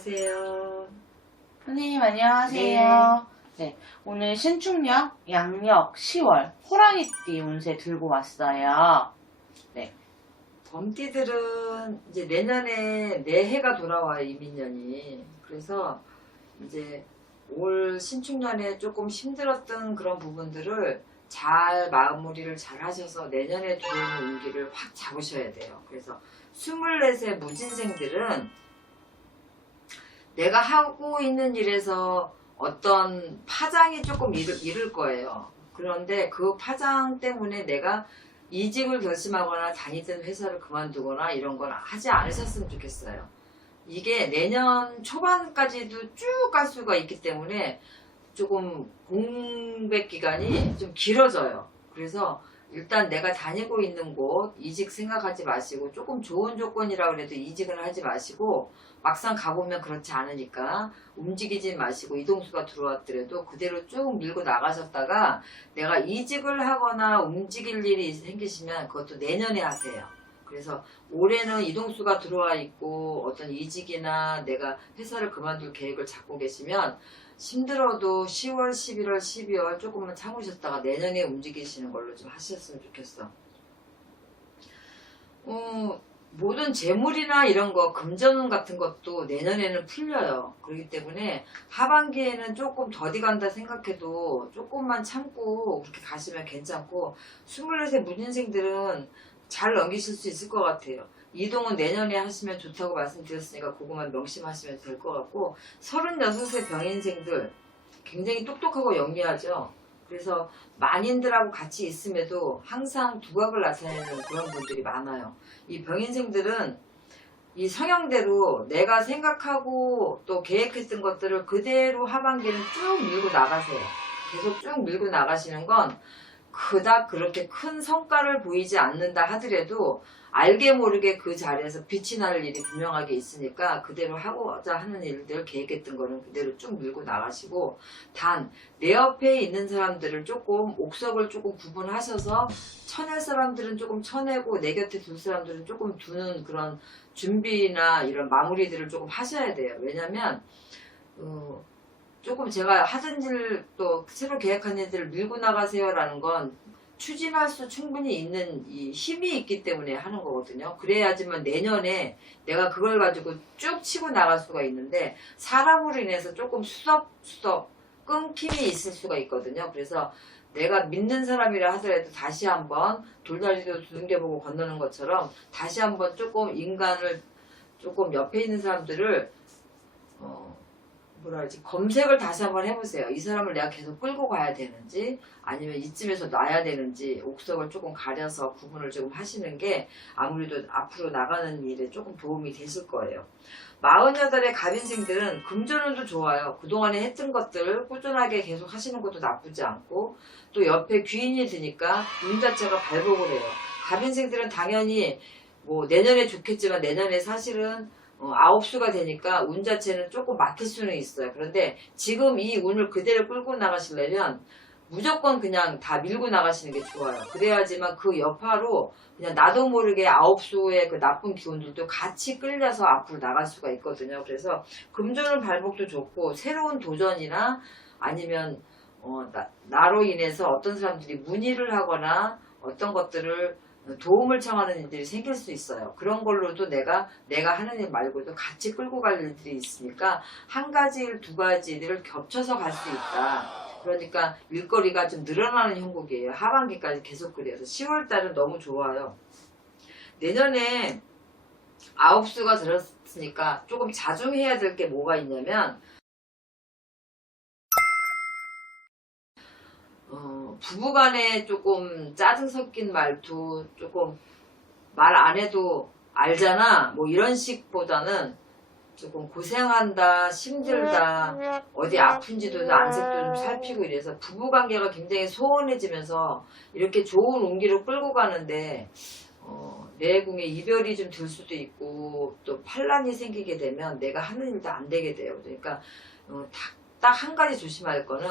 안녕하세요. 선생님 안녕하세요. 네. 오늘 신축역 양력 10월 호랑이띠 운세 들고 왔어요. 범띠들은 이제 내년에 매해가 돌아와요, 이민년이. 그래서 이제 올 신축년에 조금 힘들었던 그런 부분들을 잘 마무리를 잘 하셔서 내년에 좋은 운기를 확 잡으셔야 돼요. 그래서 24세 무진생들은 내가 하고 있는 일에서 어떤 파장이 조금 이를, 거예요. 그런데 그 파장 때문에 내가 이직을 결심하거나 다니던 회사를 그만두거나 이런 건 하지 않으셨으면 좋겠어요. 이게 내년 초반까지도 쭉 갈 수가 있기 때문에 조금 공백 기간이 좀 길어져요. 그래서 일단 내가 다니고 있는 곳 이직 생각하지 마시고 조금 좋은 조건이라 그래도 이직을 하지 마시고 막상 가보면 그렇지 않으니까 움직이지 마시고 이동수가 들어왔더라도 그대로 쭉 밀고 나가셨다가 내가 이직을 하거나 움직일 일이 생기시면 그것도 내년에 하세요. 그래서 올해는 이동수가 들어와 있고 어떤 이직이나 내가 회사를 그만둘 계획을 잡고 계시면 힘들어도 10월, 11월, 12월 조금만 참으셨다가 내년에 움직이시는 걸로 좀 하셨으면 좋겠어. 어, 모든 재물이나 이런 거, 금전운 같은 것도 내년에는 풀려요. 그렇기 때문에 하반기에는 조금 더디 간다 생각해도 조금만 참고 그렇게 가시면 괜찮고 24세 문인생들은 잘 넘기실 수 있을 것 같아요. 이동은 내년에 하시면 좋다고 말씀드렸으니까 그것만 명심하시면 될 것 같고 36세 병인생들 굉장히 똑똑하고 영리하죠. 그래서 만인들하고 같이 있음에도 항상 두각을 나타내는 그런 분들이 많아요. 이 병인생들은 이 성향대로 내가 생각하고 또 계획했던 것들을 그대로 하반기는 쭉 밀고 나가세요. 계속 쭉 밀고 나가시는 건 그닥 그렇게 큰 성과를 보이지 않는다 하더라도 알게 모르게 그 자리에서 빛이 날 일이 분명하게 있으니까 그대로 하고자 하는 일들 계획했던 거는 그대로 쭉 밀고 나가시고 단 내 옆에 있는 사람들을 조금 옥석을 조금 구분하셔서 쳐낼 사람들은 조금 쳐내고 내 곁에 둘 사람들은 조금 두는 그런 준비나 이런 마무리들을 조금 하셔야 돼요. 왜냐면 어, 조금 제가 하던 일또 새로 계획한 일들을 밀고 나가세요라는 건 추진할 수 충분히 있는 이 힘이 있기 때문에 하는 거거든요. 그래야지만 내년에 내가 그걸 가지고 쭉 치고 나갈 수가 있는데 사람으로 인해서 조금 수덕수덕 끊김이 있을 수가 있거든요. 그래서 내가 믿는 사람이라 하더라도 다시 한번 돌다리도 두둥겨보고 건너는 것처럼 다시 한번 조금 인간을 조금 옆에 있는 사람들을 어, 뭐라 하지 검색을 다시 한번 해보세요. 이 사람을 내가 계속 끌고 가야 되는지 아니면 이쯤에서 놔야 되는지 옥석을 조금 가려서 구분을 조금 하시는 게 아무래도 앞으로 나가는 일에 조금 도움이 되실 거예요. 48의 가빈생들은 금전운도 좋아요. 그동안에 했던 것들 꾸준하게 계속 하시는 것도 나쁘지 않고 또 옆에 귀인이 드니까 운 자체가 발복을 해요. 가빈생들은 당연히 뭐 내년에 좋겠지만 내년에 사실은 어, 아홉 수가 되니까 운 자체는 조금 막힐 수는 있어요. 그런데 지금 이 운을 그대로 끌고 나가시려면 무조건 그냥 다 밀고 나가시는 게 좋아요. 그래야지만 그 여파로 그냥 나도 모르게 아홉 수의 그 나쁜 기운들도 같이 끌려서 앞으로 나갈 수가 있거든요. 그래서 금전운 발복도 좋고 새로운 도전이나 아니면 어, 나, 나로 인해서 어떤 사람들이 문의를 하거나 어떤 것들을 도움을 청하는 일들이 생길 수 있어요. 그런 걸로도 내가 내가 하는 일 말고도 같이 끌고 갈 일들이 있으니까 한 가지 일, 두 가지 일을 겹쳐서 갈 수 있다. 그러니까 일거리가 좀 늘어나는 형국이에요. 하반기까지 계속 그래서 10월 달은 너무 좋아요. 내년에 아홉 수가 들었으니까 조금 자중해야 될 게 뭐가 있냐면 어, 부부간에 조금 짜증 섞인 말투, 조금 말 안 해도 알잖아. 뭐 이런 식보다는 조금 고생한다, 힘들다, 어디 아픈지도 안색도 좀 살피고 이래서 부부관계가 굉장히 소원해지면서 이렇게 좋은 운기로 끌고 가는데 어, 내 궁에 이별이 좀 들 수도 있고 또 판란이 생기게 되면 내가 하는 일도 안 되게 돼요. 그러니까 어, 딱한 가지 조심할 거는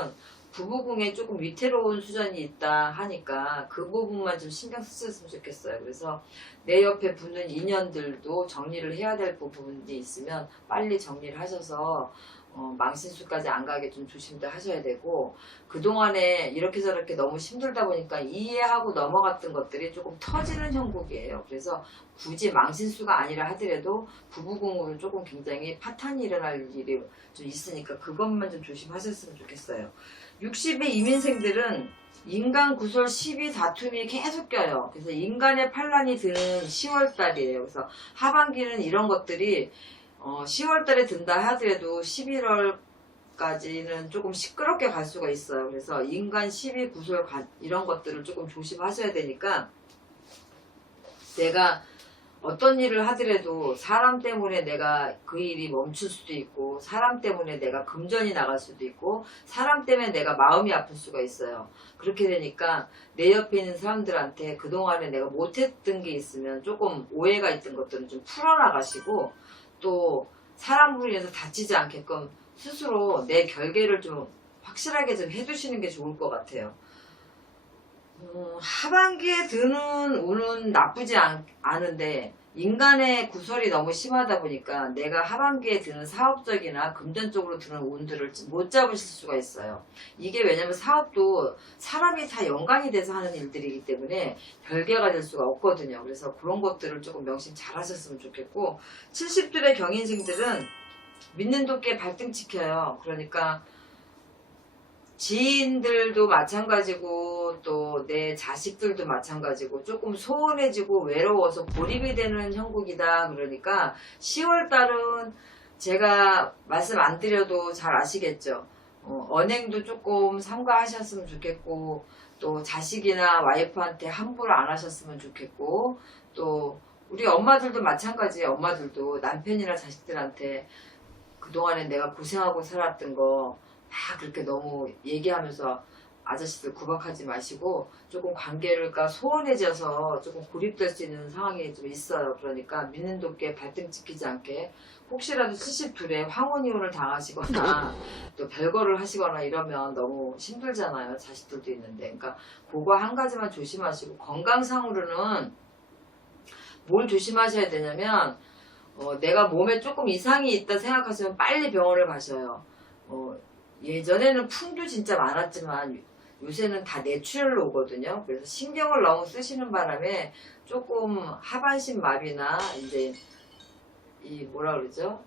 부부궁에 조금 위태로운 수전이 있다 하니까 그 부분만 좀 신경 쓰셨으면 좋겠어요. 그래서 내 옆에 붙는 인연들도 정리를 해야 될 부분이 있으면 빨리 정리를 하셔서 어, 망신수까지 안 가게 좀 조심도 하셔야 되고 그동안에 이렇게 저렇게 너무 힘들다 보니까 이해하고 넘어갔던 것들이 조금 터지는 형국이에요. 그래서 굳이 망신수가 아니라 하더라도 부부궁으로 조금 굉장히 파탄이 일어날 일이 좀 있으니까 그것만 좀 조심하셨으면 좋겠어요. 60의 이민생들은 인간 구설 12 다툼이 계속 껴요. 그래서 인간의 반란이 드는 10월 달이에요. 그래서 하반기는 이런 것들이 어, 10월 달에 든다 하더라도 11월까지는 조금 시끄럽게 갈 수가 있어요. 그래서 인간 12 구설 관- 이런 것들을 조금 조심하셔야 되니까 내가 어떤 일을 하더라도 사람 때문에 내가 그 일이 멈출 수도 있고 사람 때문에 내가 금전이 나갈 수도 있고 사람 때문에 내가 마음이 아플 수가 있어요. 그렇게 되니까 내 옆에 있는 사람들한테 그동안에 내가 못했던 게 있으면 조금 오해가 있던 것들은 좀 풀어나가시고 또 사람으로 인해서 다치지 않게끔 스스로 내 결계를 좀 확실하게 좀 해두시는 게 좋을 것 같아요. 음, 하반기에 드는 운은 나쁘지 않, 않은데 인간의 구설이 너무 심하다 보니까 내가 하반기에 드는 사업적이나 금전적으로 드는 운들을 못 잡으실 수가 있어요. 이게 왜냐면 사업도 사람이 다 연관이 돼서 하는 일들이기 때문에 별개가 될 수가 없거든요. 그래서 그런 것들을 조금 명심 잘 하셨으면 좋겠고 70들의 경인생들은 믿는 도끼에 발등 찍혀요. 그러니까 지인들도 마찬가지고 또 내 자식들도 마찬가지고 조금 소원해지고 외로워서 고립이 되는 형국이다. 그러니까 10월 달은 제가 말씀 안 드려도 잘 아시겠죠. 어, 언행도 조금 삼가하셨으면 좋겠고 또 자식이나 와이프한테 함부로 안 하셨으면 좋겠고 또 우리 엄마들도 마찬가지예요. 엄마들도 남편이나 자식들한테 그동안에 내가 고생하고 살았던 거 막 그렇게 너무 얘기하면서 아저씨들 구박하지 마시고 조금 관계가 소원해져서 조금 고립될 수 있는 상황이 좀 있어요. 그러니까 믿는 도끼에 발등 찍히지 않게 혹시라도 72에 황혼이혼을 당하시거나 또 별거를 하시거나 이러면 너무 힘들잖아요. 자식들도 있는데. 그러니까 그거 한 가지만 조심하시고 건강상으로는 뭘 조심하셔야 되냐면 어, 내가 몸에 조금 이상이 있다 생각하시면 빨리 병원을 가셔요. 어, 예전에는 풍도 진짜 많았지만 요새는 다 내추럴로 오거든요. 그래서 신경을 너무 쓰시는 바람에 조금 하반신 마비나 이제 이 뭐라 그러죠?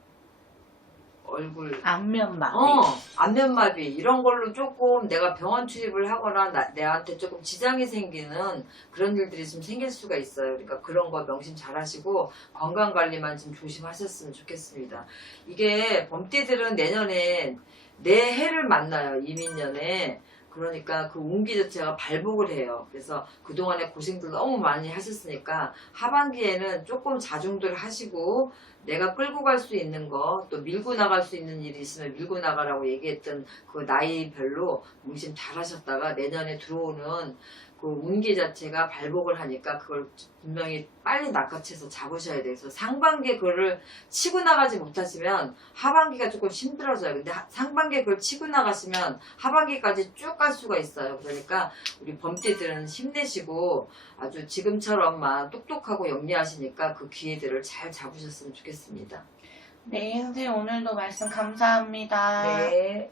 얼굴 안면 마비. 어, 안면 마비 이런 걸로 조금 내가 병원 출입을 하거나 나- 내한테 조금 지장이 생기는 그런 일들이 좀 생길 수가 있어요. 그러니까 그런 거 명심 잘 하시고 건강 관리만 좀 조심하셨으면 좋겠습니다. 이게 범띠들은 내년에 내 해를 만나요. 이민년에. 그러니까 그 운기 자체가 발복을 해요. 그래서 그동안에 고생들 너무 많이 하셨으니까 하반기에는 조금 자중들 하시고 내가 끌고 갈 수 있는 거, 또 밀고 나갈 수 있는 일이 있으면 밀고 나가라고 얘기했던 그 나이별로 명심 잘 하셨다가 내년에 들어오는 그 운기 자체가 발복을 하니까 그걸 분명히 빨리 낚아채서 잡으셔야. 그래서 상반기에 그거를 치고 나가지 못하시면 하반기가 조금 힘들어져요. 근데 하- 상반기에 그걸 치고 나가시면 하반기까지 쭉 갈 수가 있어요. 그러니까 우리 범띠들은 힘내시고 아주 지금처럼만 똑똑하고 영리하시니까 그 기회들을 잘 잡으셨으면 좋 겠습니다. 네, 선생님 오늘도 말씀 감사합니다. 네.